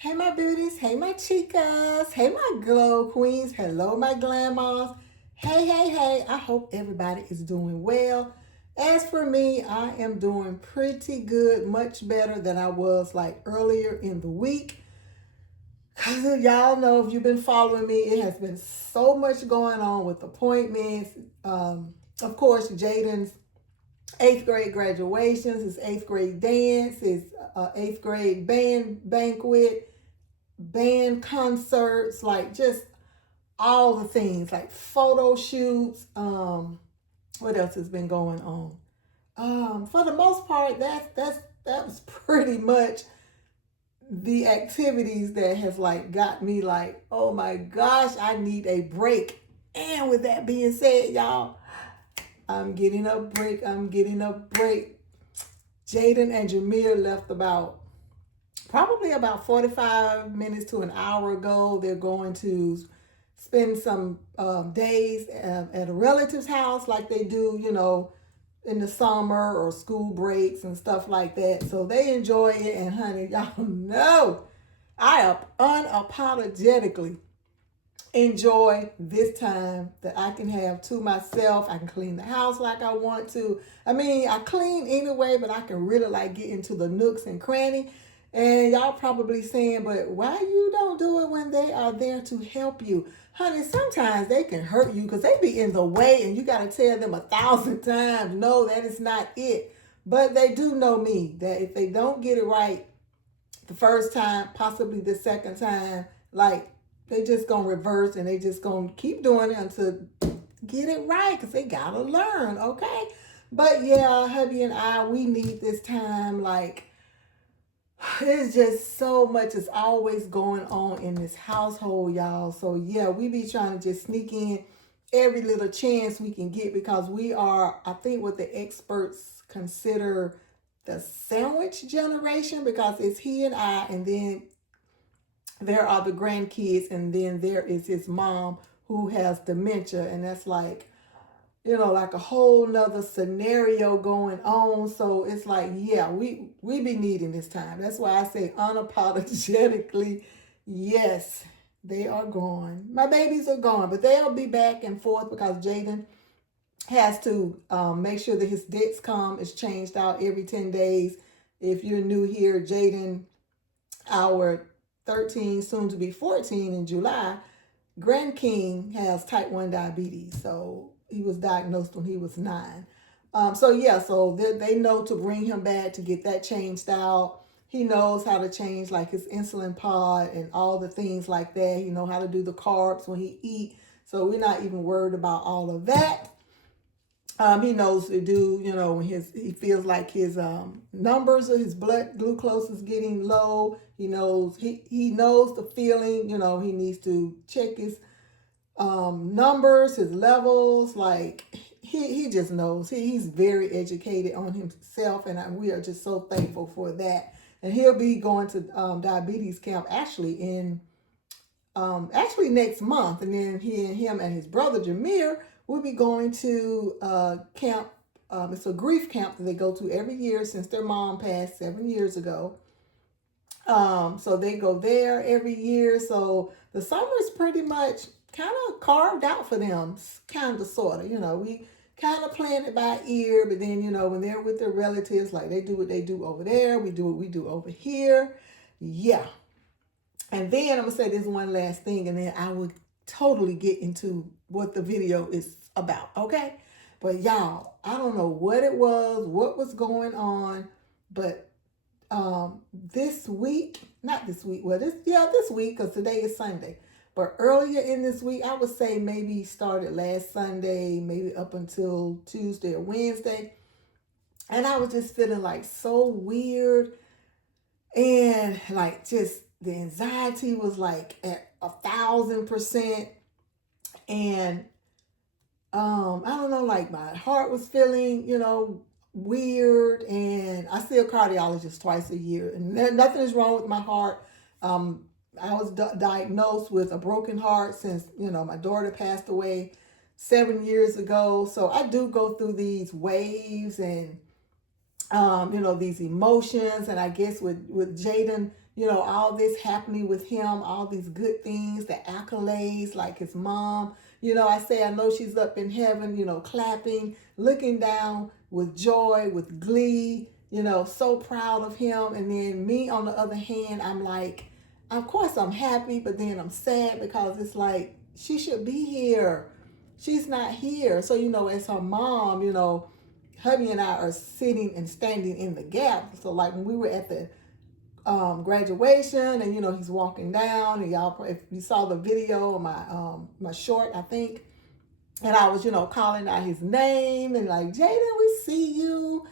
Hey my beauties, hey my chicas, hey my glow queens, hello my Glamm-Mahs. Hey, I hope everybody is doing well. As for me, I am doing pretty good, much better than I was like earlier in the week. Cause y'all know if you've been following me, it has been so much going on with appointments. Of course, Jaden's eighth grade graduations, his eighth grade dance, his eighth grade band banquet, band concerts, like just all the things, like photo shoots. What else has been going on? For the most part, that was pretty much the activities that has like got me like, oh my gosh, I need a break. And with that being said, y'all, I'm getting a break. I'm getting a break. Jaden and Jameer left probably about 45 minutes to an hour ago. They're going to spend some days at a relative's house like they do, in the summer or school breaks and stuff like that. So they enjoy it. And honey, y'all know I unapologetically enjoy this time that I can have to myself. I can clean the house like I want to. I mean, I clean anyway, but I can really like get into the nooks and cranny. And y'all probably saying, but why you don't do it when they are there to help you? Honey, sometimes they can hurt you because they be in the way and you got to tell them 1,000 times, no, that is not it. But they do know me that if they don't get it right the first time, possibly the second time, like they just gonna reverse and they just gonna keep doing it until get it right because they gotta learn, okay? But yeah, hubby and I, we need this time. Like, it's just so much is always going on in this household, y'all. So yeah, we be trying to just sneak in every little chance we can get because we are, I think, what the experts consider the sandwich generation because it's he and I, and then there are the grandkids, and then there is his mom who has dementia, and that's like, like a whole nother scenario going on. So it's like, yeah, we be needing this time. That's why I say unapologetically, yes, they are gone. My babies are gone, but they'll be back and forth because Jaden has to make sure that his Dexcom is changed out every 10 days. If you're new here, Jaden, our 13, soon to be 14 in July, Grand King has type 1 diabetes. So he was diagnosed when he was 9. So yeah, so they know to bring him back to get that changed out. He knows how to change like his insulin pod and all the things like that. He know how to do the carbs when he eat. So we're not even worried about all of that. He knows to do, when he feels like his numbers of his blood glucose is getting low. He knows the feeling. He needs to check his numbers, his levels. Like he just knows. He's very educated on himself, and we are just so thankful for that. And he'll be going to diabetes camp actually next month, and then him and his brother Jameer will be going to camp. It's a grief camp that they go to every year since their mom passed 7 years ago. So they go there every year. So the summer is pretty much kind of carved out for them, kind of, sort of. We kind of plan it by ear, but then, when they're with their relatives, like they do what they do over there, we do what we do over here. Yeah. And then I'm going to say this one last thing, and then I will totally get into what the video is about, okay? But y'all, I don't know what it was, what was going on, but this week, not this week, well, this week, because today is Sunday. But earlier in this week, I would say maybe started last Sunday, maybe up until Tuesday or Wednesday. And I was just feeling like so weird. And like just the anxiety was like at 1,000%. And I don't know, like my heart was feeling, weird. And I see a cardiologist twice a year, and nothing is wrong with my heart. I was diagnosed with a broken heart since, my daughter passed away 7 years ago. So I do go through these waves and, these emotions. And I guess with Jaden, all this happening with him, all these good things, the accolades, like his mom. I say, I know she's up in heaven, clapping, looking down with joy, with glee, so proud of him. And then me, on the other hand, I'm like, of course I'm happy, but then I'm sad because it's like, she should be here. She's not here. So, as her mom, hubby and I are sitting and standing in the gap. So like when we were at the graduation, and he's walking down, and y'all, if you saw the video of my short, I think, and I was calling out his name and like, Jada, we see you,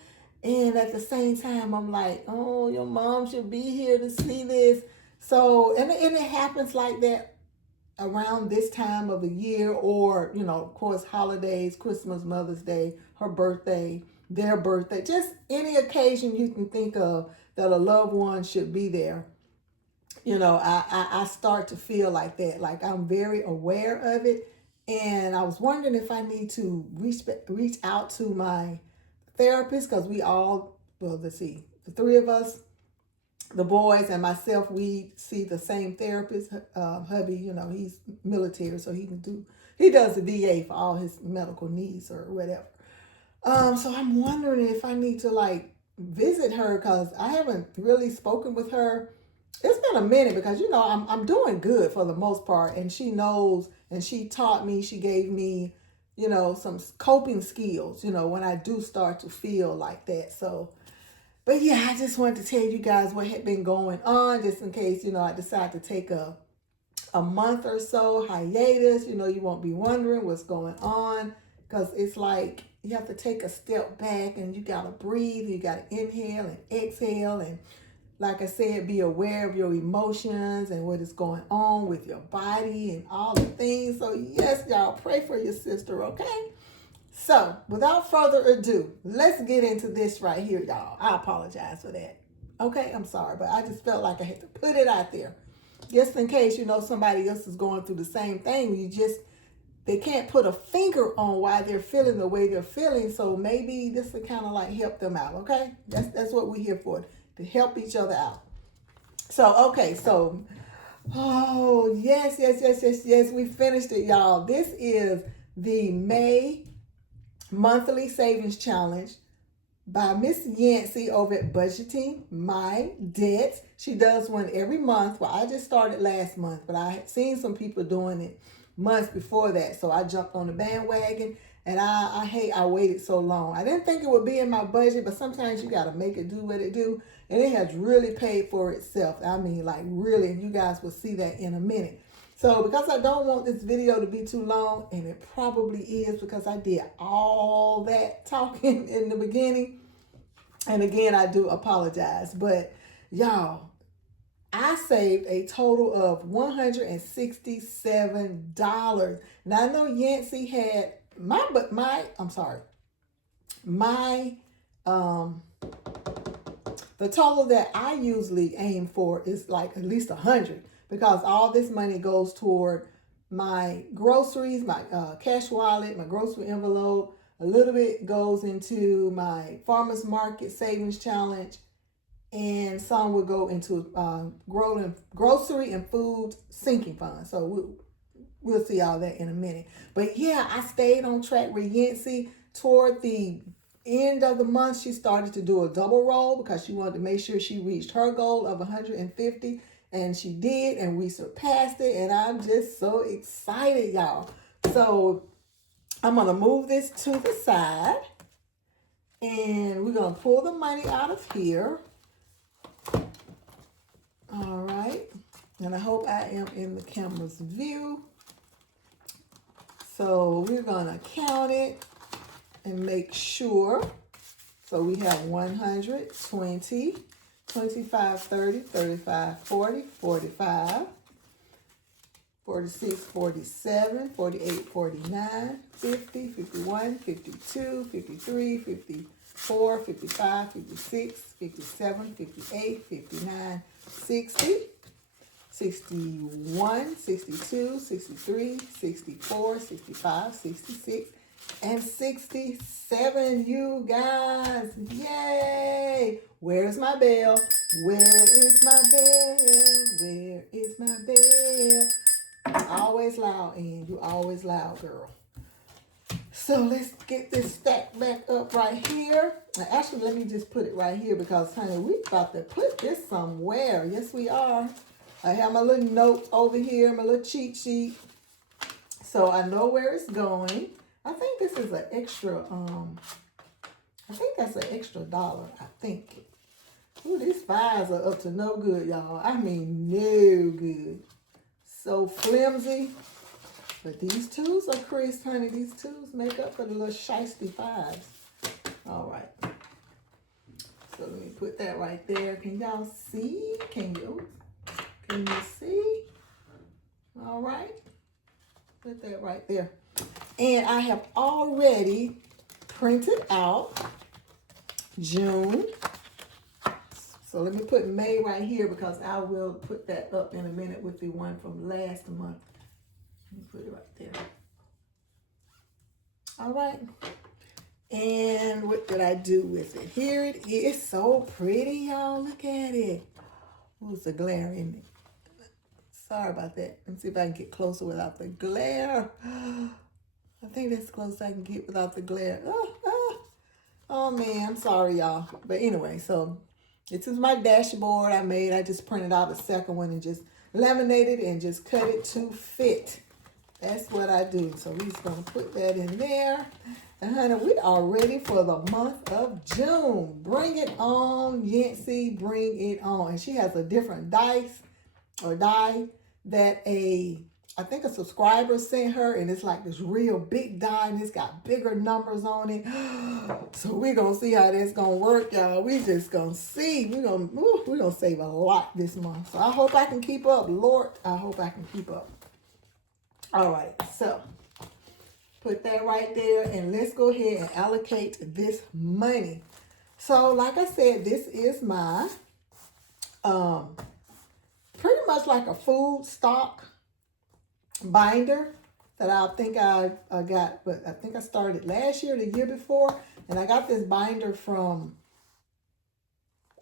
and at the same time I'm like, oh, your mom should be here to see this. So and it happens like that around this time of the year, or of course, holidays, Christmas, Mother's Day, her birthday, their birthday, just any occasion you can think of that a loved one should be there. I start to feel like that, like I'm very aware of it. And I was wondering if I need to reach out to my therapist, because we all, well, let's see, the three of us, the boys and myself, we see the same therapist. Hubby, he's military, so he does the VA for all his medical needs or whatever. So I'm wondering if I need to like visit her, because I haven't really spoken with her. It's been a minute, because I'm doing good for the most part, and she knows, and she taught me, she gave me, some coping skills, when I do start to feel like that. So, but yeah, I just wanted to tell you guys what had been going on, just in case, I decide to take a month or so hiatus. You won't be wondering what's going on, because it's like you have to take a step back, and you got to breathe, you got to inhale and exhale, and like I said, be aware of your emotions and what is going on with your body and all the things. So yes, y'all, pray for your sister, okay? So, without further ado, let's get into this right here, y'all. I apologize for that. Okay, I'm sorry, but I just felt like I had to put it out there. Just in case, somebody else is going through the same thing. They can't put a finger on why they're feeling the way they're feeling. So maybe this will kind of like help them out, okay? That's what we're here for, to help each other out. So, okay, so, oh, yes, we finished it, y'all. This is the May monthly savings challenge by Miss Yancey over at Budgeting My Debts. She does one every month. Well, I just started last month, but I had seen some people doing it months before that, so I jumped on the bandwagon. And I hate I waited so long. I didn't think it would be in my budget, but sometimes you got to make it do what it do. And it has really paid for itself. I mean, like really, and you guys will see that in a minute. So because I don't want this video to be too long, and it probably is because I did all that talking in the beginning. And again, I do apologize. But y'all, I saved a total of $167. Now I know Yancey had the total that I usually aim for is like at least 100, because all this money goes toward my groceries, my cash wallet, my grocery envelope. A little bit goes into my farmers market savings challenge, and some will go into grocery and food sinking fund. So we'll see all that in a minute. But yeah, I stayed on track with Yancey. Toward the end of the month, she started to do a double roll because she wanted to make sure she reached her goal of 150, and she did, and we surpassed it, and I'm just so excited, y'all. So I'm going to move this to the side, and we're going to pull the money out of here. All right, and I hope I am in the camera's view. So we're going to count it and make sure. So we have 100, 20, 25, 30, 35, 40, 45, 46, 47, 48, 49, 50, 51, 52, 53, 54, 55, 56, 57, 58, 59, 60, 61, 62, 63, 64, 65, 66, you guys. Yay! Where's my bell? Where is my bell? Where is my bell? Always loud, and you always loud, girl. So let's get this stack back up right here. Actually, let me just put it right here because, honey, we about to put this somewhere. Yes, we are. I have my little notes over here, my little cheat sheet. So I know where it's going. I think this is an extra, I think that's an extra $1, I think. Ooh, these fives are up to no good, y'all. I mean, no good. So flimsy. But these twos are crisp, honey. These twos make up for the little shiesty fives. All right. So let me put that right there. Can y'all see? Can you see? All right. Put that right there. And I have already printed out June. So let me put May right here because I will put that up in a minute with the one from last month. Let me put it right there. All right. And what did I do with it? Here it is. So pretty, y'all. Look at it. Who's the glare in it? Sorry about that. Let me see if I can get closer without the glare. I think that's close as I can get without the glare. Oh man, I'm sorry, y'all. But anyway, so this is my dashboard I made. I just printed out a second one and just laminated and just cut it to fit. That's what I do. So we're just going to put that in there. And honey, we are ready for the month of June. Bring it on, Yancy. Bring it on. And she has a different dice or die that I think a subscriber sent her, and it's like this real big die, and it's got bigger numbers on it. So we're gonna see how that's gonna work, y'all. We just gonna see. We're gonna save a lot this month. So I hope I can keep up, Lord. I hope I can keep up. All right, so put that right there, and let's go ahead and allocate this money. So like I said, this is my pretty much like a food stock binder that I think I got, but I think I started last year, the year before, and I got this binder from,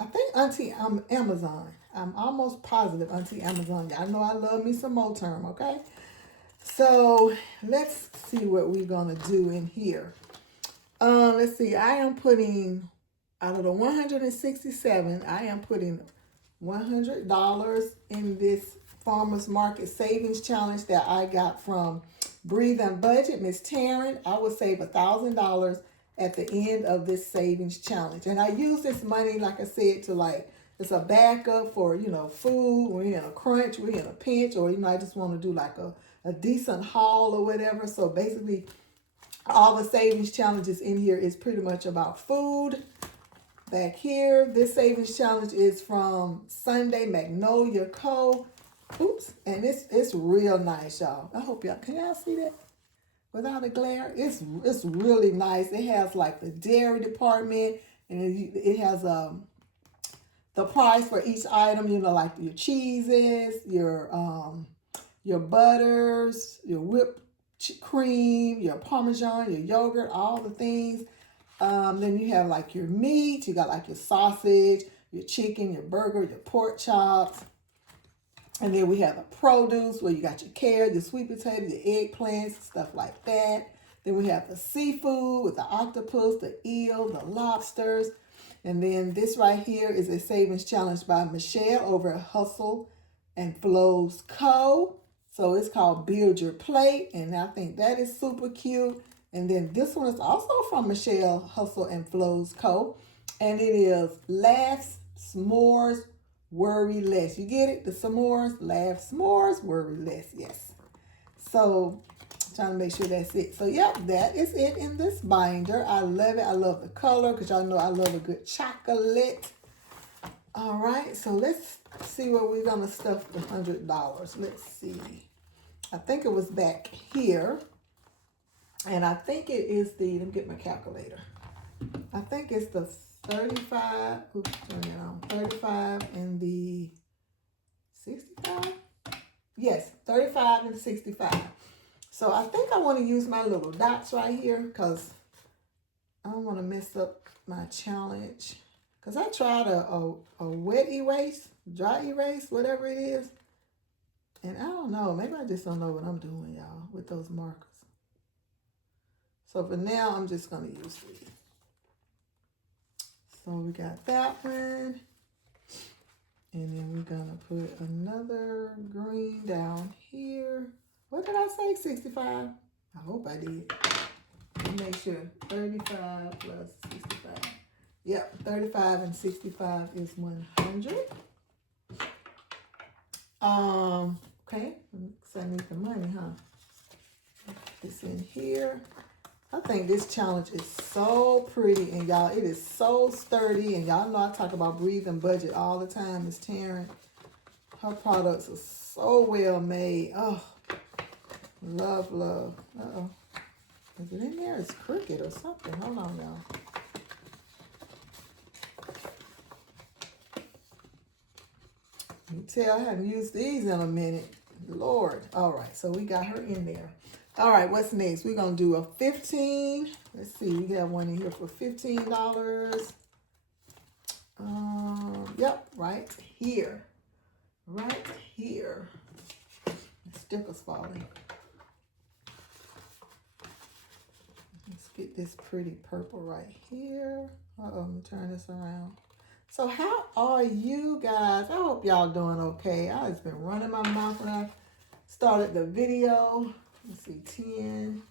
I think Amazon. I'm almost positive Auntie Amazon. I know I love me some Moterm, okay? So let's see what we're gonna do in here. Let's see. I am putting out of the 167. I am putting $100 in this Farmers Market Savings Challenge that I got from Breathe and Budget, Miss Taryn. I will save $1,000 at the end of this savings challenge. And I use this money, like I said, to it's a backup for, food. We're in a crunch, we're in a pinch, or, I just want to do like a decent haul or whatever. So basically, all the savings challenges in here is pretty much about food. Back here, this savings challenge is from Sunday Magnolia Co. Oops, and it's real nice, y'all. I hope can y'all see that without a glare? It's really nice. It has like the dairy department, and it has the price for each item. Like your cheeses, your butters, your whipped cream, your Parmesan, your yogurt, all the things. Then you have like your meat. You got like your sausage, your chicken, your burger, your pork chops. And then we have the produce where you got your carrot, your sweet potato, your eggplants, stuff like that. Then we have the seafood with the octopus, the eel, the lobsters. And then this right here is a savings challenge by Michelle over at Hustle and Flows Co. So it's called Build Your Plate. And I think that is super cute. And then this one is also from Michelle Hustle and Flows Co. And it is Laughs, S'mores, Worry Less. You get it? The s'mores, laugh, s'mores, worry less. Yes. So trying to make sure that's it. So yep, that is it in this binder. I love it. I love the color because y'all know I love a good chocolate. All right. So let's see where we're going to stuff the $100. Let's see. I think it was back here. And I think it is let me get my calculator. I think it's the 35, oops, turn it on, 35 and the 65? Yes, 35 and 65. So I think I want to use my little dots right here because I don't want to mess up my challenge. Because I tried a wet erase, dry erase, whatever it is. And I don't know, maybe I just don't know what I'm doing, y'all, with those markers. So for now, I'm just going to use these. So we got that one. And then we're going to put another green down here. What did I say, 65? I hope I did. Let me make sure, 35 plus 65. Yep, 35 and 65 is 100. Okay, so I need the money, huh? It's in here. I think this challenge is so pretty, and y'all, it is so sturdy, and y'all know I talk about breathing budget all the time. Miss Taryn, her products are so well made. Oh, love, love. Uh-oh. Is it in there? It's crooked or something. Hold on, y'all. You can tell I haven't used these in a minute. Lord. All right, so we got her in there. All right, what's next? We're going to do a 15. Let's see, we got one in here for $15. Yep, right here. Right here. The sticker's falling. Let's get this pretty purple right here. Uh-oh, let me turn this around. So how are you guys? I hope y'all doing okay. I've just been running my mouth when I started the video. Let's see, 10.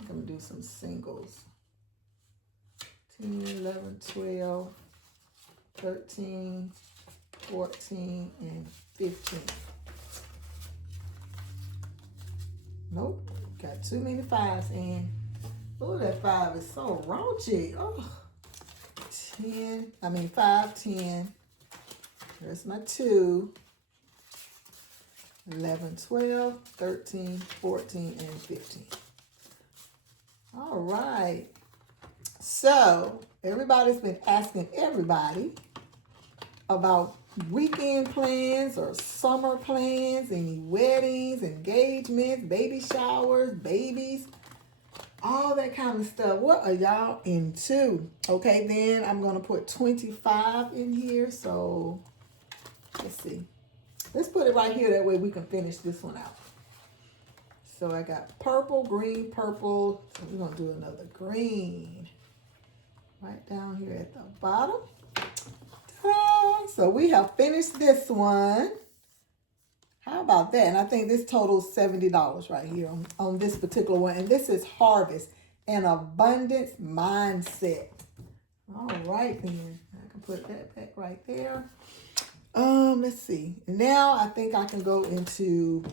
I'm going to do some singles. 10, 11, 12, 13, 14, and 15. Nope, got too many fives in. Oh, that 5 is so raunchy. Oh. 5, 10. There's my 2. 11, 12, 13, 14, and 15. All right. So, everybody's been asking everybody about weekend plans or summer plans, any weddings, engagements, baby showers, babies, all that kind of stuff. What are y'all into? Okay, then I'm going to put 25 in here. So, let's see. Let's put it right here. That way we can finish this one out. So, I got purple, green, purple. So, we're going to do another green. Right down here at the bottom. Ta-da! So, we have finished this one. How about that? And I think this totals $70 right here on this particular one. And this is Harvest, an abundance mindset. All right, then. I can put that back right there. Let's see. Now I think I can go into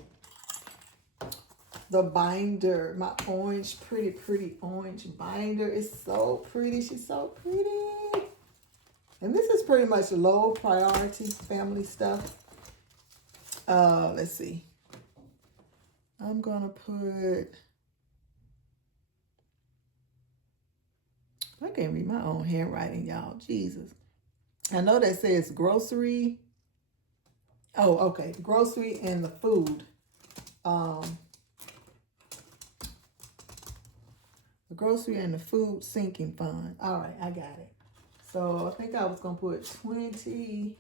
the binder. My orange, pretty orange binder is so pretty. She's so pretty. And this is pretty much low priority family stuff. Let's see. I'm gonna put, I can't read my own handwriting, y'all. Jesus. I know that says grocery. Oh, okay. Grocery and the food. The grocery and the food sinking fund. All right, I got it. So I think I was gonna put 20,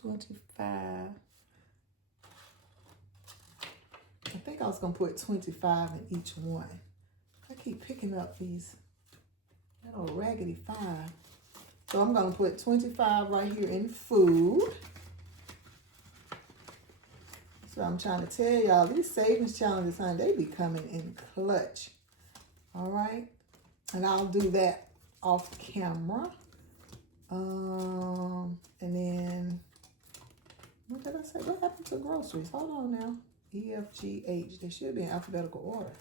25. I think I was going to put 25 in each one. I keep picking up these, that old raggedy 5. So I'm going to put 25 right here in food. So I'm trying to tell y'all, these savings challenges, honey, they be coming in clutch. All right? And I'll do that off camera. And then, what did I say? What happened to groceries? Hold on now. E, F, G, H. They should be in alphabetical order.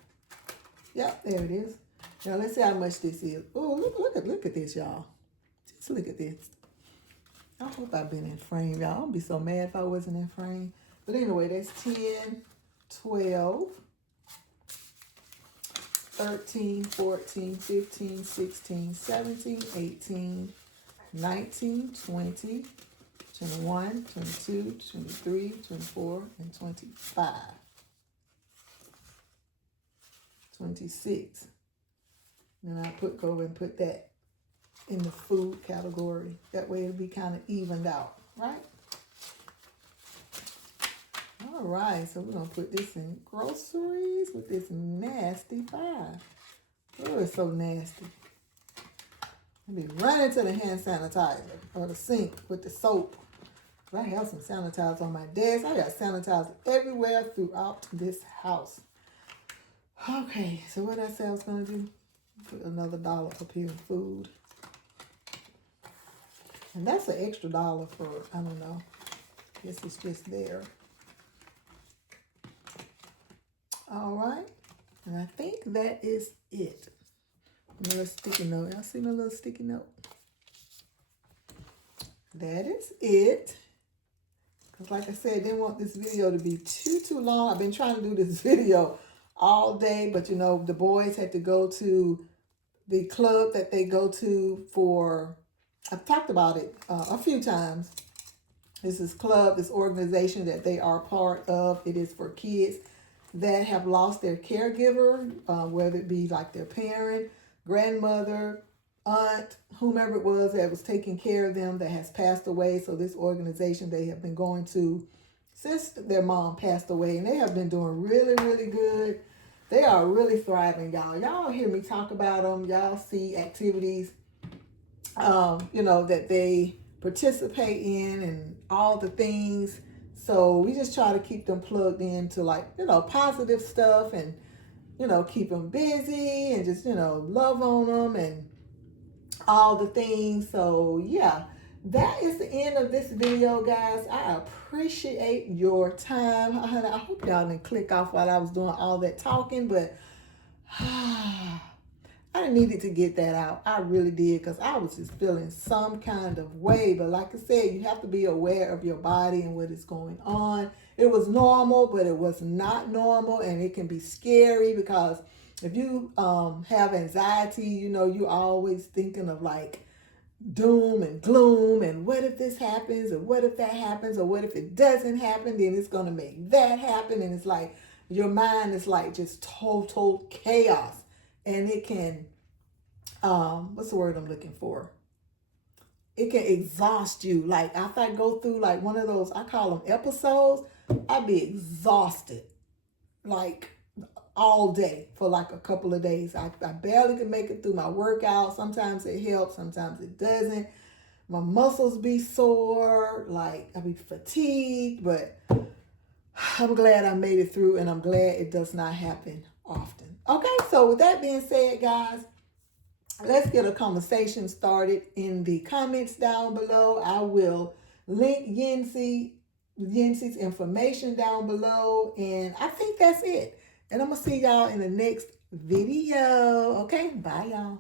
Yep, there it is. Now let's see how much this is. Oh, look at this, y'all. Just look at this. I hope I've been in frame, y'all. I'd be so mad if I wasn't in frame. But anyway, that's 10, 12, 13, 14, 15, 16, 17, 18, 19, 20, 21, 22, 23, 24, and 25. 26. And I go and put that in the food category. That way it'll be kind of evened out, right? All right, so we're going to put this in groceries with this nasty 5. Oh, it's so nasty. I'll be running to the hand sanitizer or the sink with the soap. I have some sanitizer on my desk. I got sanitizer everywhere throughout this house. Okay, so what I said I was going to do, put another $1 up here in food. And that's an extra $1 for, I don't know, I guess it's just there. All right, and I think that is it. Another sticky note. Y'all see my little sticky note? That is it. Because like I said, I didn't want this video to be too long. I've been trying to do this video all day, but you know, the boys had to go to the club that they go to for, I've talked about it a few times. This is this organization that they are part of. It is for kids that have lost their caregiver, whether it be like their parent, grandmother, aunt, whomever it was that was taking care of them that has passed away. So this organization they have been going to since their mom passed away, and they have been doing really, really good. They are really thriving, y'all. Y'all hear me talk about them. Y'all see activities, you know, that they participate in and all the things. So we just try to keep them plugged into, like, you know, positive stuff and, you know, keep them busy and just, you know, love on them and all the things. So yeah, that is the end of this video, guys. I appreciate your time. I hope y'all didn't click off while I was doing all that talking, but I needed to get that out. I really did, because I was just feeling some kind of way. But like I said, you have to be aware of your body and what is going on. It was normal, but it was not normal, and it can be scary because if you have anxiety, you know, you're always thinking of like doom and gloom and what if this happens or what if that happens or what if it doesn't happen, then it's going to make that happen. And it's like your mind is like just total chaos. And it can, what's the word I'm looking for? It can exhaust you. Like if I go through like one of those, I call them episodes, I'd be exhausted like all day for like a couple of days. I barely can make it through my workout. Sometimes it helps, sometimes it doesn't. My muscles be sore, like I be fatigued, but I'm glad I made it through, and I'm glad it does not happen often. Okay, so with that being said, guys, let's get a conversation started in the comments down below. I will link Yancy's information down below, and I think that's it. And I'm going to see y'all in the next video. Okay, bye, y'all.